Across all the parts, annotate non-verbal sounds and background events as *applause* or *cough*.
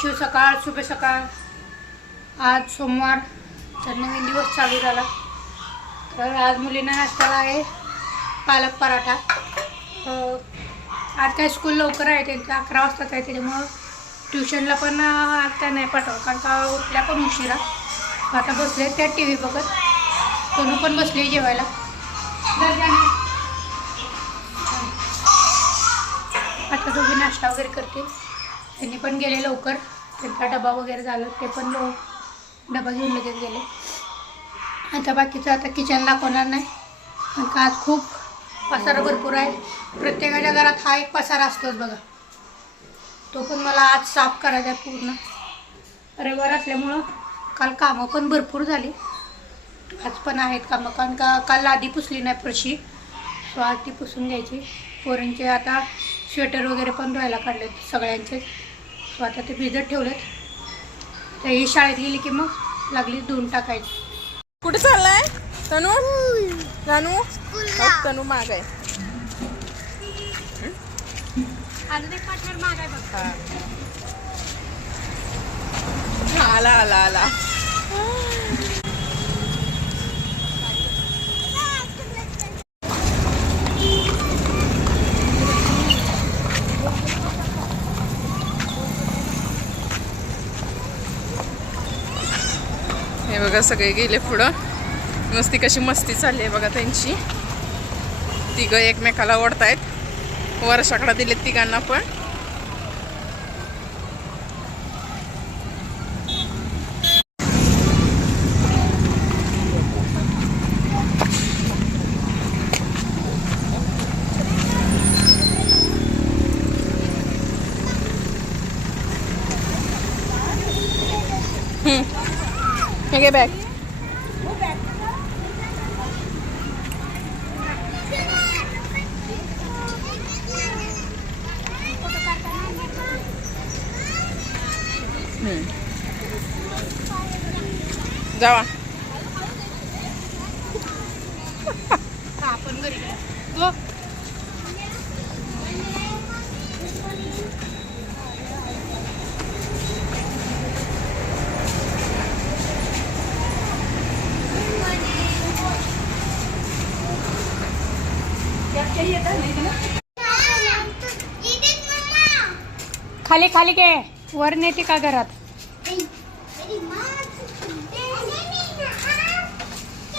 शिव सकाळ शुभ सकाळ. आज सोमवार तर नवीन दिवस चालू झाला. तर आज मुलींना नाश्त्याला आहे पालक पराठा. आज काय स्कूल लवकर आहे त्यांचं अकरा वाजताच आहे त्याच्यामुळं ट्युशनला पण अं, आता नाही पाठवलं कारण का उठल्या पण उशिरा. आता बसले त्या टी व्ही बघत. तोनू पण बसले जेवायला. आता दोघी नाश्ता वगैरे करतील. त्यांनी पण गेले लवकर. त्यांचा डबा वगैरे झाला ते पण लो डबा घेऊन लगेच गेले. आता बाकीचं आता किचन दाखवणार नाही. कारण का आज खूप पसारा भरपूर आहे. प्रत्येकाच्या घरात हा एक पसारा असतोच बघा. तो पण मला आज साफ करायचा आहे पूर्ण. रविवार असल्यामुळं काल कामं पण भरपूर झाली. आज पण आहेत कामं. कारण का काल आधी पुसली नाही फरशी. सो आज ती पुसून घ्यायची. पोरांचे आता स्वेटर वगैरे पण धुवायला काढले सगळ्यांचे सो आता ते भिजत ठेवलेत. तर ही शाळेत गेली की मग लागली धुवून टाकायची. कुठे चाललाय? तनू? तनू? तनू माग आहे. अजून एक पार्टनर माग आहे बघ. हा. आला आला आला. हे बघा सगळे गेले पुढं. मस्ती कशी मस्ती चालली आहे बघा त्यांची. तिघं एकमेकाला ओढतायत. वर्षाकडे दिलेत तिघांना पण. Hmm. घे बॅग जावा. हा *laughs* आपण घरी. गेलो. हो खाली खाली घे. वर नेते का घरात?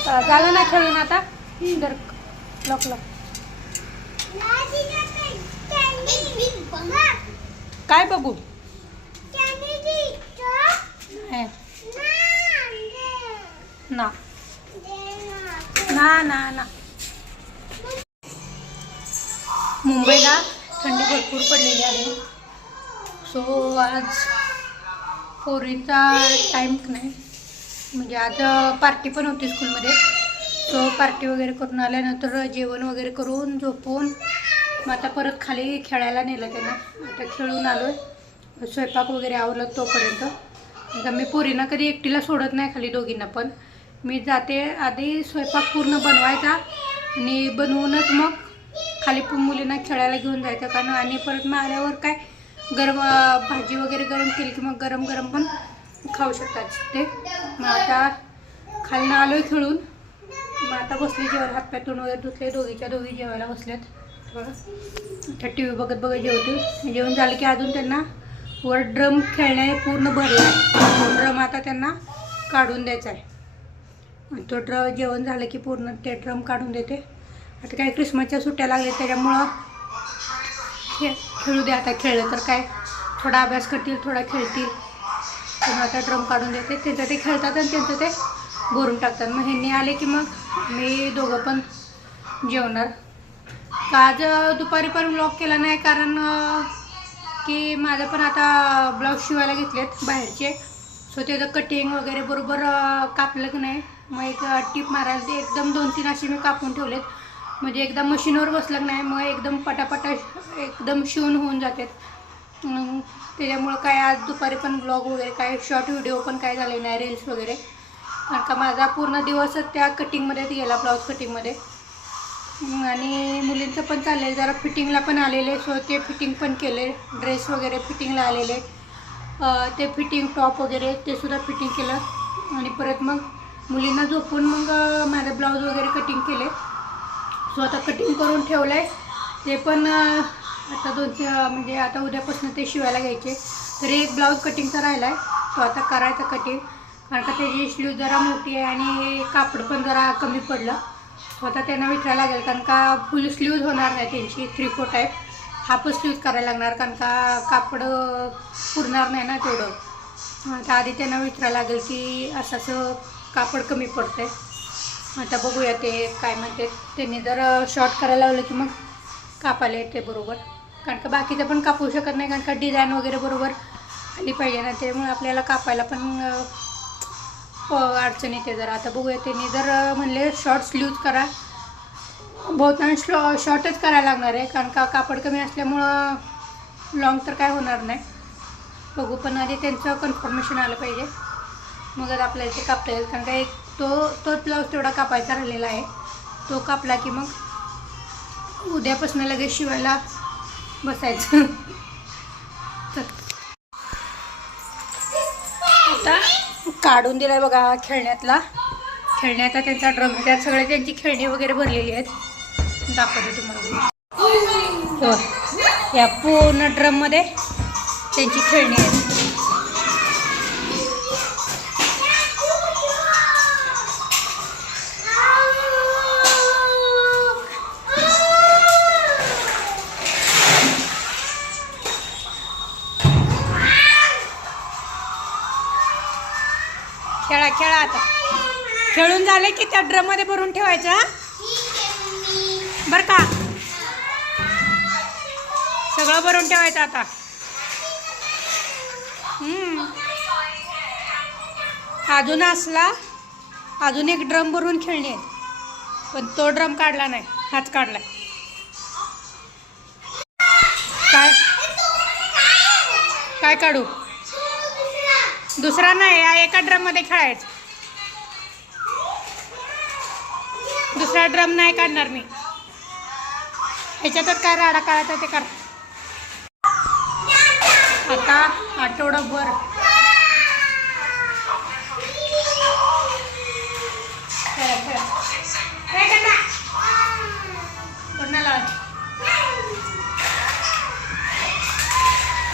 अं, झालं ना खेळून आता? जर लॉक लॉक काय बघू? ना. ना ना ना. मुंबईला थंडी भरपूर पडलेली आहे. सो आज पोरीचा टाईम नाही. म्हणजे आज पार्टी पण होती स्कूलमध्ये सो पार्टी वगैरे करून आल्यानंतर जेवण वगैरे करून झोपून मग आता परत खाली खेळायला नेलं त्यांना. आता खेळून आलो स्वयंपाक वगैरे आवरलं तोपर्यंत. आता मी पोरींना कधी एकटीला सोडत नाही खाली दोघींना पण. मी जाते आधी स्वयंपाक पूर्ण बनवायचा आणि बनवूनच मग खाली मुलींना खेळायला घेऊन जायचं. कारण आणि परत मग आल्यावर काय गरम भाजी वगैरे गरम केली की मग गरम गरम पण खाऊ शकतात ते. मग आता खालनं आलोय खेळून. मग आता बसले जेवायला हातपाय तोंड वगैरे धुतले दोघीच्या दोघी जेवायला बसल्यात. थोडं त्या टी व्ही बघत बघत जेवते जेवण झालं की अजून त्यांना वर ड्रम खेळण्याने पूर्ण भरला आहे. ड्रम आता त्यांना काढून द्यायचा आहे. तो ड्र जेवण झालं की पूर्ण ते ड्रम काढून देते. आता काय क्रिसमसच्या सुट्ट्या लागल्या त्याच्यामुळं खेळू दे आता खेळलं तर काय? थोडा अभ्यास करतील थोडा खेळतील. पण आता ड्रम काढून देते. त्यांचं ते खेळतात आणि त्यांचं ते भरून टाकतात. मग ह्यांनी आले की मग मी दोघं पण जेवणार. आज दुपारी पण ब्लॉग केला नाही कारण की माझं पण आता ब्लाऊज शिवायला घेतलेत बाहेरचे. सो त्याचं कटिंग वगैरे बरोबर कापलं की नाही मग एक टीप मारायला ते एकदम दोन तीन असे मी कापून ठेवलेत. म्हणजे एकदा मशीनवर बसलं नाही मग एकदम पटापटा एकदम शिवून होऊन जातात मग त्याच्यामुळं काय आज दुपारी पण ब्लॉग वगैरे काय शॉर्ट व्हिडिओ पण काय झाले नाही रील्स वगैरे. कारण का माझा पूर्ण दिवसच त्या कटिंगमध्येच गेला ब्लाऊज कटिंगमध्ये आणि मुलींचं पण चाललंय जरा फिटिंगला पण आलेले सो ते फिटिंग पण केले ड्रेस वगैरे फिटिंगला आलेले. ते फिटिंग टॉप वगैरे ते सुद्धा फिटिंग केलं. आणि परत मग मुलींना झोपून मग अं, माझे ब्लाऊज वगैरे कटिंग केले. जो आता कटिंग करून ठेवलं आहे ते पण आता दोन म्हणजे आता उद्यापासून ते शिवायला घ्यायचे. तर एक ब्लाऊज कटिंगचा राहिला आहे तो आता करायचा कटिंग. कारण का त्याची स्लीव जरा मोठी आहे आणि कापड पण जरा कमी पडलं. तो आता त्यांना विचारायला लागेल कारण का फुल स्लीव्ज होणार नाही त्यांची three four type half sleeves करायला लागणार कारण का कापड पुरणार नाही ना तेवढं. आता आधी त्यांना विचारायला लागेल की असं असं कापड कमी पडतं आहे आता बघूया ते काय म्हणते त्यांनी जर शॉर्ट करायला लावलं की मग कापायला येते बरोबर. कारण का बाकीचं पण कापू शकत नाही कारण का डिझाईन वगैरे बरोबर आली पाहिजे ना त्यामुळे आपल्याला कापायला पण प- अडचण येते जरा. आता बघूया त्यांनी जर म्हणले शॉर्ट स्लीव करा. बहुतांश शॉर्टच करायला लागणार आहे कारण का कापड कमी असल्यामुळं लॉंग तर काय होणार नाही. बघू पण आधी त्यांचं कन्फर्मेशन आलं पाहिजे. मगच आपल्याला ते कापता येईल कारण का एक तो तोच ब्लाऊज तेवढा कापायचा राहिलेला आहे. तो कापला की मग उद्यापासून लगेच शिवायला बसायचं. तर आता काढून दिला बघा खेळण्यातला. खेळण्याचा त्यांचा ड्रम त्यात सगळे त्यांची खेळणी वगैरे भरलेली आहेत. दाखवते तुम्हाला. हो. या पूर्ण ड्रममध्ये त्यांची खेळणी आहेत. खेळा खेळा आता. खेळून झाले की त्या ड्रममध्ये भरून ठेवायचं बरं बर का? सगळं भरून ठेवायचं आता. अजून असला अजून एक ड्रम भरून खेळणे पण तो ड्रम काढला नाही हाच काढला काय? काय काढू? दुसरा नाही हा एका ड्रममध्ये खेळायचं. दुसरा ड्रम नाही काढणार मी. ह्याच्यातच काय राडा काढायचा ते कर. आता आठवडाभर.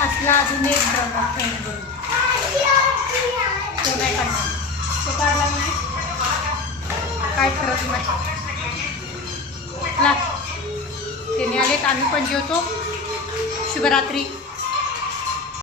असला अजून एक ड्रम. ला. त्याने आलेत आम्ही पण जेवतो. शुभरात्री.